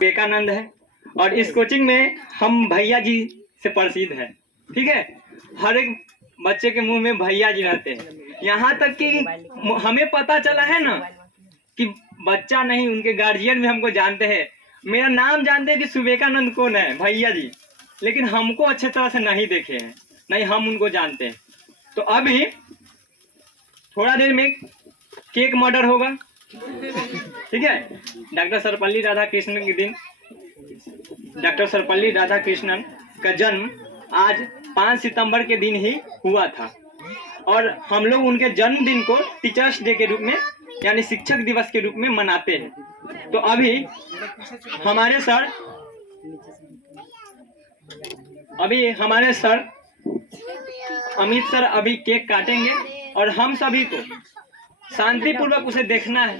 विवेकानंद है और इस कोचिंग में हम भैया जी से प्रसिद्ध है। ठीक है, हर एक बच्चे के मुंह में भैया जी रहते हैं। यहाँ तक कि हमें पता चला है ना कि बच्चा नहीं, उनके गार्जियन भी हमको जानते हैं। मेरा नाम जानते हैं कि विवेकानंद कौन है, भैया जी, लेकिन हमको अच्छे तरह से नहीं देखे हैं, नहीं हम उनको जानते हैं। तो अभी थोड़ा देर में केक मर्डर होगा। ठीक है, डॉक्टर सर्वपल्ली राधाकृष्णन के दिन, डॉक्टर सर्वपल्ली राधाकृष्णन का जन्म आज 5 सितंबर के दिन ही हुआ था और हम लोग उनके जन्मदिन को टीचर्स डे के रूप में यानी शिक्षक दिवस के रूप में मनाते हैं। तो अभी हमारे सर अमित सर अभी केक काटेंगे और हम सभी को शांतिपूर्वक उसे देखना है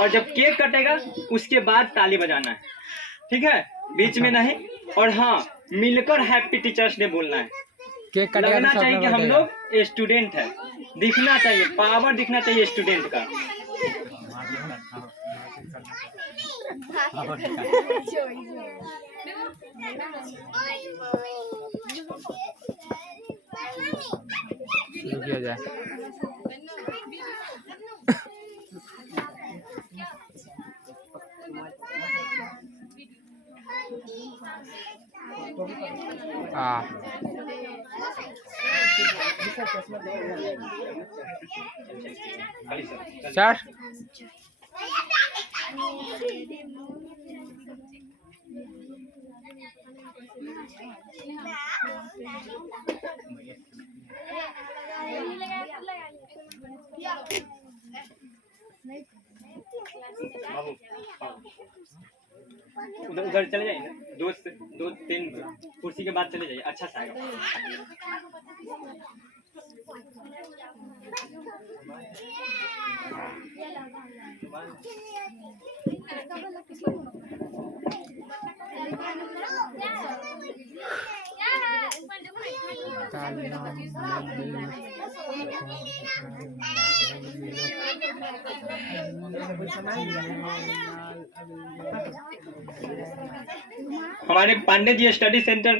और जब केक कटेगा उसके बाद ताली बजाना है। ठीक है, बीच में नहीं। और हाँ, मिलकर हैप्पी टीचर्स डे बोलना है। केक लगना चाहिए कि हम लोग स्टूडेंट है, दिखना चाहिए, पावर दिखना चाहिए स्टूडेंट का। किया जाए सर उधर चले जाइए ना, 2-3 कुर्सी के बाद चले जाइए, अच्छा सा आएगा। हमारे Pandey ji study centre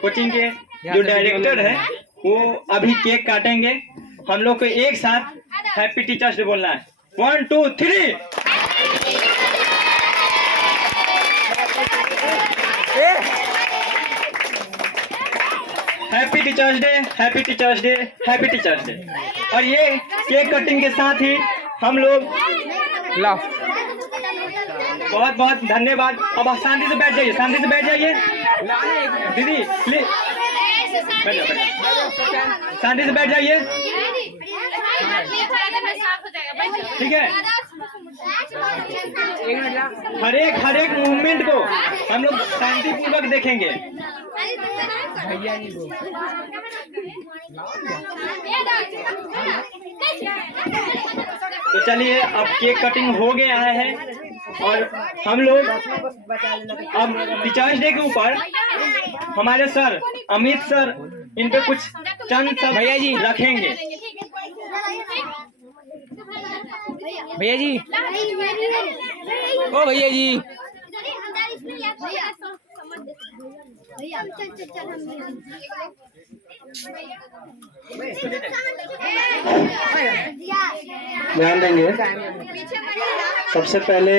coaching के जो डायरेक्टर है वो अभी केक काटेंगे। हम लोग को एक साथ हैप्पी टीचर्स डे बोलना है। 1 2 3। Happy teachers day, happy teachers day, happy teachers day. और ये केक कटिंग के साथ ही हम लोग बहुत बहुत धन्यवाद। अब शांति से बैठ जाइए, शांति से बैठ जाइए दीदी, प्लीज शांति से बैठ जाइए। ठीक है, हर एक मूवमेंट को हम लोग शांतिपूर्वक देखेंगे। तो चलिए, अब केक कटिंग हो गया है और हम लोग अब टीचर्स डे के ऊपर हमारे सर अमित सर इन पे कुछ चंद सब भैया जी रखेंगे। भैया जी, ओ भैया जी, ध्यान देंगे। सबसे पहले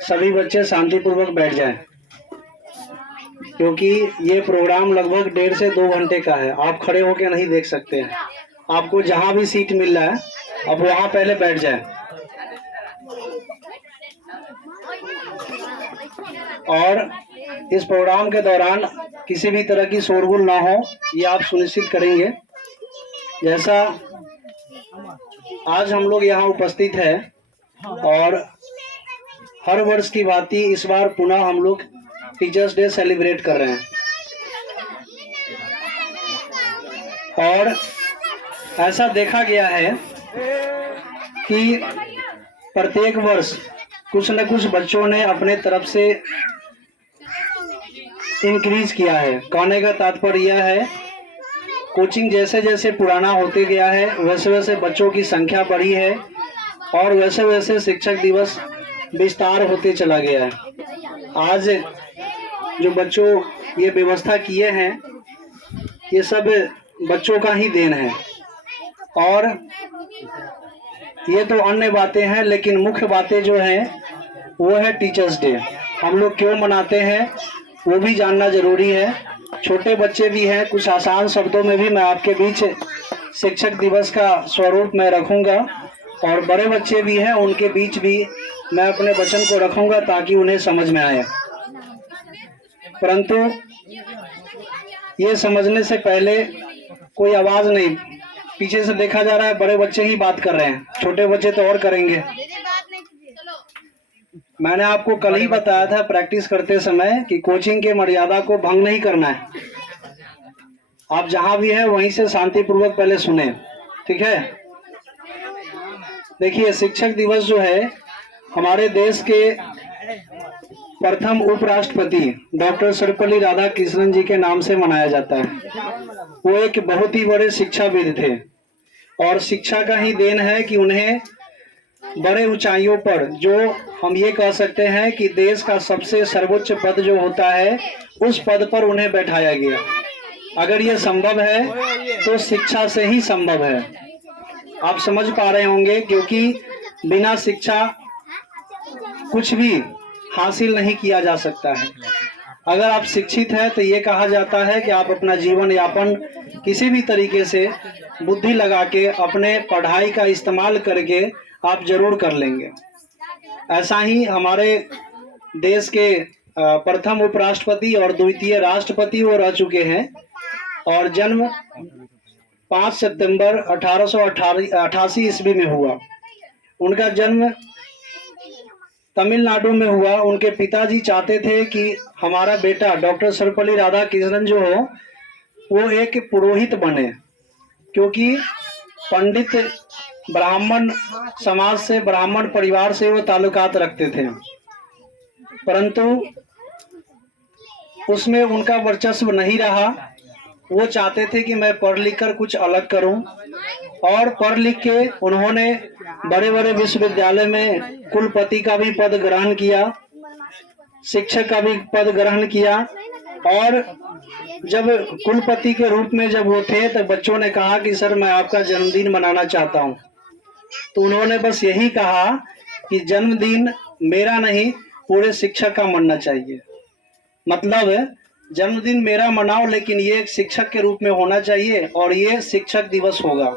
सभी बच्चे शांतिपूर्वक बैठ जाएं, क्योंकि ये प्रोग्राम लगभग 1.5 से 2 घंटे का है। आप खड़े होकर नहीं देख सकते हैं। आपको जहां भी सीट मिल रहा है अब वहां पहले बैठ जाएं। और इस प्रोग्राम के दौरान किसी भी तरह की शोरगुल ना हो, ये आप सुनिश्चित करेंगे। जैसा आज हम लोग यहाँ उपस्थित है और हर वर्ष की भांति इस बार पुनः हम लोग टीचर्स डे सेलिब्रेट कर रहे हैं। और ऐसा देखा गया है कि प्रत्येक वर्ष कुछ न कुछ बच्चों ने अपने तरफ से इंक्रीज किया है। कहने का तात्पर्य यह है, कोचिंग जैसे जैसे पुराना होते गया है वैसे वैसे बच्चों की संख्या बढ़ी है और वैसे वैसे शिक्षक दिवस विस्तार होते चला गया है। आज जो बच्चों ये व्यवस्था किए हैं ये सब बच्चों का ही देन है। और ये तो अन्य बातें हैं, लेकिन मुख्य बातें जो हैं वो है टीचर्स डे। हम लोग क्यों मनाते हैं वो भी जानना जरूरी है। छोटे बच्चे भी हैं, कुछ आसान शब्दों में भी मैं आपके बीच शिक्षक दिवस का स्वरूप मैं रखूंगा, और बड़े बच्चे भी हैं उनके बीच भी मैं अपने वचन को रखूंगा ताकि उन्हें समझ में आए। परंतु ये समझने से पहले कोई आवाज नहीं, पीछे से देखा जा रहा है बड़े बच्चे ही बात कर रहे हैं, छोटे बच्चे तो और करेंगे। मैंने आपको कल ही बताया था प्रैक्टिस करते समय कि कोचिंग के मर्यादा को भंग नहीं करना है। आप जहां भी है वहीं से शांतिपूर्वक पहले सुने, ठीक है। देखिए, शिक्षक दिवस जो है हमारे देश के प्रथम उपराष्ट्रपति डॉक्टर सर्वपल्ली राधाकृष्णन जी के नाम से मनाया जाता है। वो एक बहुत ही बड़े शिक्षाविद थे और शिक्षा का ही देन है कि उन्हें बड़े ऊंचाइयों पर, जो हम ये कह सकते हैं कि देश का सबसे सर्वोच्च पद जो होता है उस पद पर उन्हें बैठाया गया। अगर ये संभव है तो शिक्षा से ही संभव है। आप समझ पा रहे होंगे, क्योंकि बिना शिक्षा कुछ भी हासिल नहीं किया जा सकता है। अगर आप शिक्षित हैं तो ये कहा जाता है कि आप अपना जीवन यापन किसी भी तरीके से बुद्धि लगा के अपने पढ़ाई का इस्तेमाल करके आप जरूर कर लेंगे। ऐसा ही हमारे देश के प्रथम उपराष्ट्रपति और द्वितीय राष्ट्रपति वो रह चुके हैं और जन्म 5 सितंबर 1888 ईस्वी में हुआ। उनका जन्म तमिलनाडु में हुआ। उनके पिताजी चाहते थे कि हमारा बेटा डॉक्टर सर्वपल्ली राधाकृष्णन जो हो वो एक पुरोहित बने, क्योंकि पंडित ब्राह्मण समाज से, ब्राह्मण परिवार से वो ताल्लुकात रखते थे। परंतु उसमें उनका वर्चस्व नहीं रहा। वो चाहते थे कि मैं पढ़ लिख कर कुछ अलग करूं, और पढ़ लिख के उन्होंने बड़े बड़े विश्वविद्यालय में कुलपति का भी पद ग्रहण किया, शिक्षक का भी पद ग्रहण किया। और जब कुलपति के रूप में जब वो थे तो बच्चों ने कहा कि सर मैं आपका जन्मदिन मनाना चाहता हूँ। तो उन्होंने बस यही कहा कि जन्मदिन मेरा नहीं पूरे शिक्षक का मनना चाहिए। मतलब जन्मदिन मेरा मनाओ, लेकिन ये एक शिक्षक के रूप में होना चाहिए और ये शिक्षक दिवस होगा।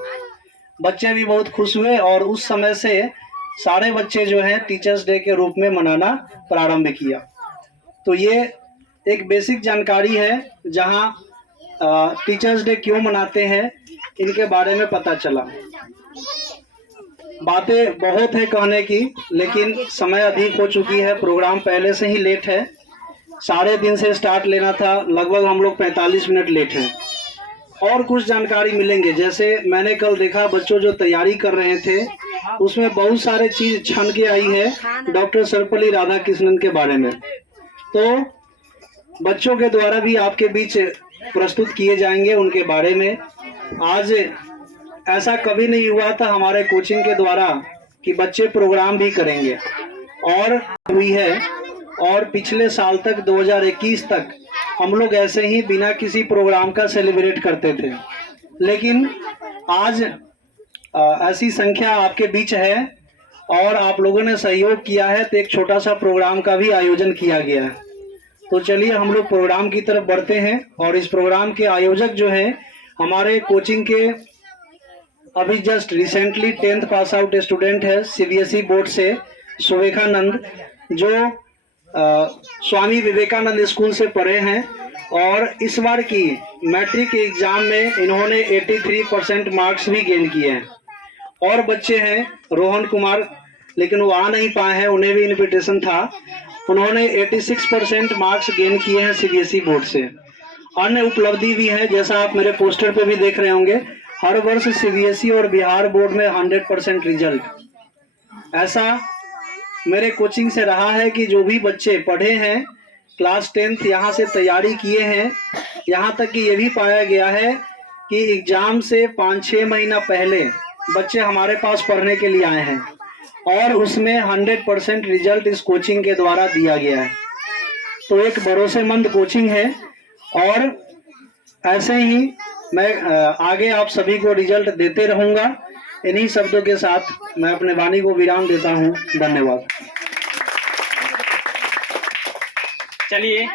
बच्चे भी बहुत खुश हुए और उस समय से सारे बच्चे जो हैं टीचर्स डे के रूप में मनाना प्रारंभ किया। तो ये एक बेसिक जानकारी है, जहां टीचर्स डे क्यों मनाते हैं इनके बारे में पता चला। बातें बहुत है कहने की, लेकिन समय अधिक हो चुकी है, प्रोग्राम पहले से ही लेट है। 3:30 से स्टार्ट लेना था, लगभग हम लोग 45 मिनट लेट हैं। और कुछ जानकारी मिलेंगे, जैसे मैंने कल देखा बच्चों जो तैयारी कर रहे थे उसमें बहुत सारे चीज छन के आई है डॉक्टर सर्वपल्ली राधाकृष्णन के बारे में। तो बच्चों के द्वारा भी आपके बीच प्रस्तुत किए जाएंगे उनके बारे में। आज ऐसा कभी नहीं हुआ था हमारे कोचिंग के द्वारा कि बच्चे प्रोग्राम भी करेंगे, और हुई है। और पिछले साल तक 2021 तक हम लोग ऐसे ही बिना किसी प्रोग्राम का सेलिब्रेट करते थे, लेकिन आज ऐसी संख्या आपके बीच है और आप लोगों ने सहयोग किया है, तो एक छोटा सा प्रोग्राम का भी आयोजन किया गया है। तो चलिए हम लोग प्रोग्राम की तरफ बढ़ते हैं। और इस प्रोग्राम के आयोजक जो हैं हमारे कोचिंग के अभी just recently 10th pass out student है CBSE बोर्ड से, सुवेखानंद, जो स्वामी विवेकानंद स्कूल से पढ़े हैं और इस बार की मैट्रिक के एग्जाम में इन्होंने 83% मार्क्स भी गेन किए हैं। और बच्चे हैं रोहन कुमार, लेकिन वो आ नहीं पाए हैं, उन्हें भी इन्विटेशन था। उन्होंने 86% मार्क्स गेन किए हैं CBSE बोर्ड से। अन्य उपलब्धि भी है, जैसा आप मेरे पोस्टर पे भी देख रहे होंगे। हर वर्ष सीबीएसई और बिहार बोर्ड में 100% रिजल्ट, ऐसा मेरे कोचिंग से रहा है कि जो भी बच्चे पढ़े हैं क्लास 10th यहाँ से तैयारी किए हैं, यहाँ तक कि ये भी पाया गया है कि एग्जाम से 5-6 महीना पहले बच्चे हमारे पास पढ़ने के लिए आए हैं और उसमें 100% रिजल्ट इस कोचिंग के द्वारा दिया गया है। तो एक भरोसेमंद कोचिंग है और ऐसे ही मैं आगे आप सभी को रिजल्ट देते रहूंगा। इन्हीं शब्दों के साथ मैं अपने वाणी को विराम देता हूं। धन्यवाद। चलिए